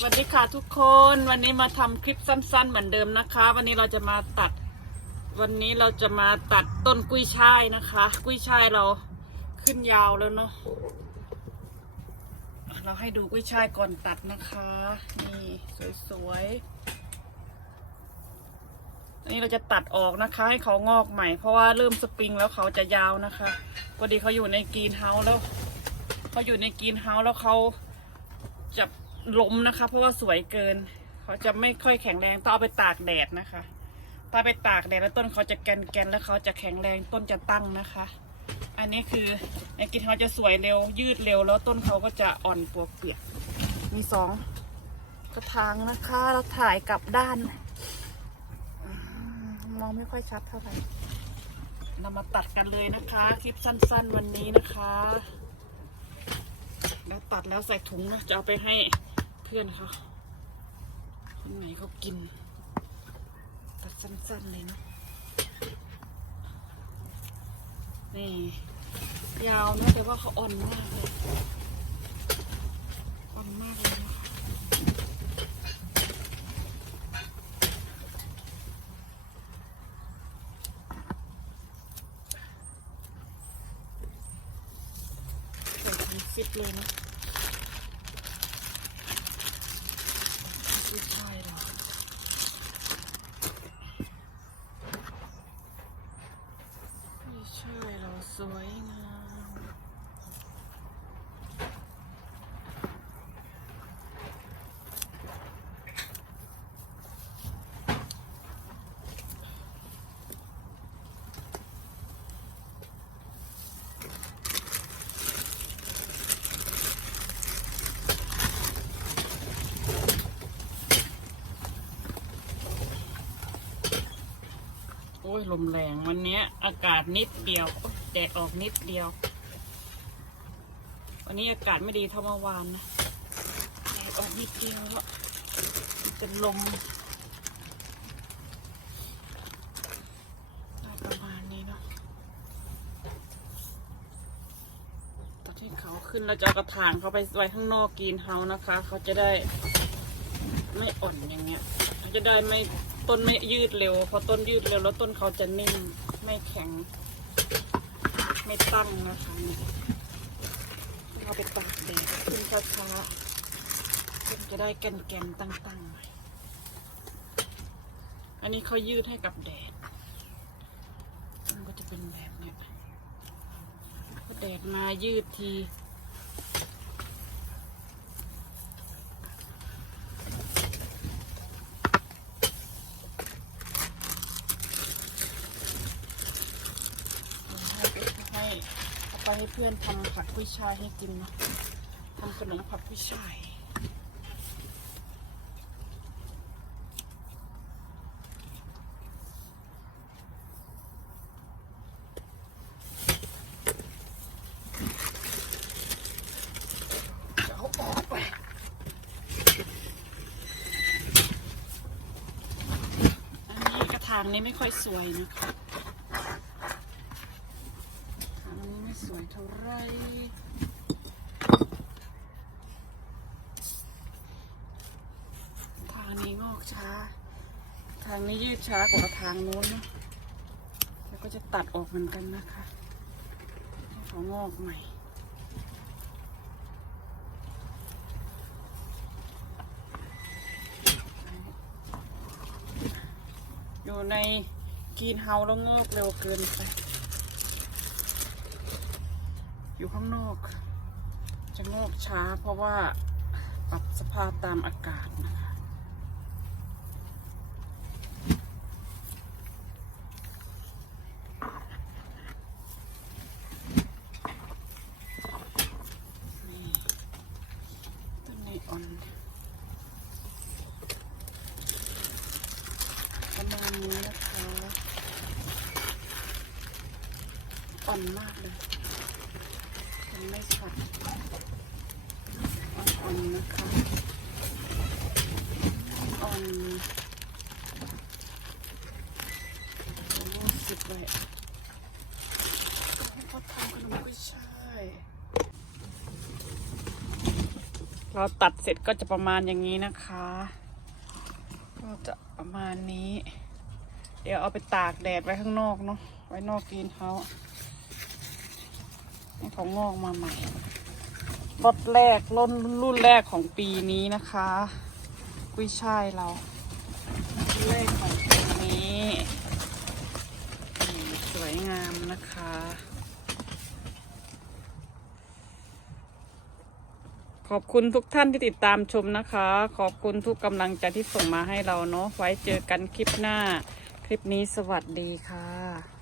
สวัสดีค่ะทุกคนวันนี้มาทำคลิปสั้น ๆ เหมือนเดิมนะคะ วันนี้เราจะมาตัด วันนี้เราจะมาตัดต้นกุ้ยช่ายนะคะ กุ้ยช่ายเราขึ้นยาวแล้วเนาะเราให้ดูกุ้ยช่ายก่อนตัดนะคะ นี่สวยๆอันนี้เราจะตัดออกนะคะ ให้เขางอกใหม่ เพราะว่าเริ่มสปริงแล้วเขาจะยาวนะคะพอดีเขาอยู่ในกรีนเฮาส์แล้วเขาอยู่ในกรีนเฮาส์แล้วเขาจะ ล้มนะคะ เพราะว่าสวยเกิน เขาจะไม่ค่อยแข็งแรงต้องเอาไปตากแดดนะคะถ้าไปตากแดดแล้วต้นเขาจะแกนๆแล้วเขาจะแข็งแรงต้นจะตั้งนะคะ อันนี้คือไอ้กินเขาจะสวยเร็ว ยืดเร็ว แล้วต้นเขาก็จะอ่อนปวกเปียกมีสองกระถางนะคะเราถ่ายกลับด้านมมองไม่ค่อยชัดเท่าไหร่เรามาตัดกันเลยนะคะ คลิปสั้น ๆ วันนี้นะคะ แล้วตัดแล้วใส่ถุงนะจะเอาไปให้ เพื่อนเขาคนไหนเขากิน ตัดสั้นๆเลยนะนี่ยาวนะแต่ว่าเขาอ่อนมากเลยอ่อนมากเลยนะใส่ทั้งฟิตเลยนะ ไม่ใช่หรอกไม่ใช่หรอกสวยงามโอ้ยลมแรงวันนี้อากาศนิดเดียวโอ๊ยแดดออกนิดเดียว วันนี้อากาศไม่ดีเท่าเมื่อวานนะแดดออกนิดเดียวแล้วเป็นลมประมาณนี้เนาะตอนที่เขาขึ้นเราจะกระถางเขาไปไว้ข้างนอกกรีนเฮานะคะ เขาจะได้ไม่อ่อนอย่างเงี้ยเขาจะได้ไม่ ต้นไม่ยืดเร็ว พอต้นยืดเร็วแล้วต้นเขาจะนิ่งไม่แข็ง ไม่ตั้งนะคะเนี่ยเอาไปตากแดดขึ้นช้าๆต้นจะได้แกนๆตั้งๆอยอันนี้เขายืดให้กับแดด มันก็จะเป็นแบบเนี้ยพอแดดมายืดที ให้ให้เอา ไปให้เพื่อนทำผัดกุ้ยช่ายให้กินนะทำขนมผัดกุ้ยช่ายจะเอาอกไปอันนี้กระถางนี้ไม่ค่อยสวยนะคะ อันนี้ไม่สวยเท่าไหรทางนี้งอกช้า ทางนี้ยืดช้ากว่าทางนู้นนะแล้วก็จะตัดออกเหมือนกันนะคะให้เขางอกใหม่อยู่ในกรีนเฮาแล้วงอกเร็วเกินไป อยู่ข้างนอก จะงอกช้าเพราะว่าปรับสภาพตามอากาศนะคะ นี่ต้นนี้อ่อน ประมาณนี้นะคะอ่อนมากเลยยังไม่ชัดอ่อนๆนะคะอ่อนรู้สึกเลยให้เขาทำขนมกุ้ยช่ายเราตัดเสร็จก็จะประมาณอย่างนี้นะคะ จะประมาณนี้ เดี๋ยวเอาไปตากแดดไว้ข้างนอกเนาะไว้นอกกรีนเฮาให้เขางอกมาใหม่รถแรกรุ่นรุ่นแรกของปีนี้นะคะ กุ้ยช่ายเรารุ่นแรกของปีนี้ สวยงามนะคะ ขอบคุณทุกท่านที่ติดตามชมนะคะ ขอบคุณทุกกำลังใจที่ส่งมาให้เราเนาะไว้เจอกันคลิปหน้า คลิปนี้สวัสดีค่ะ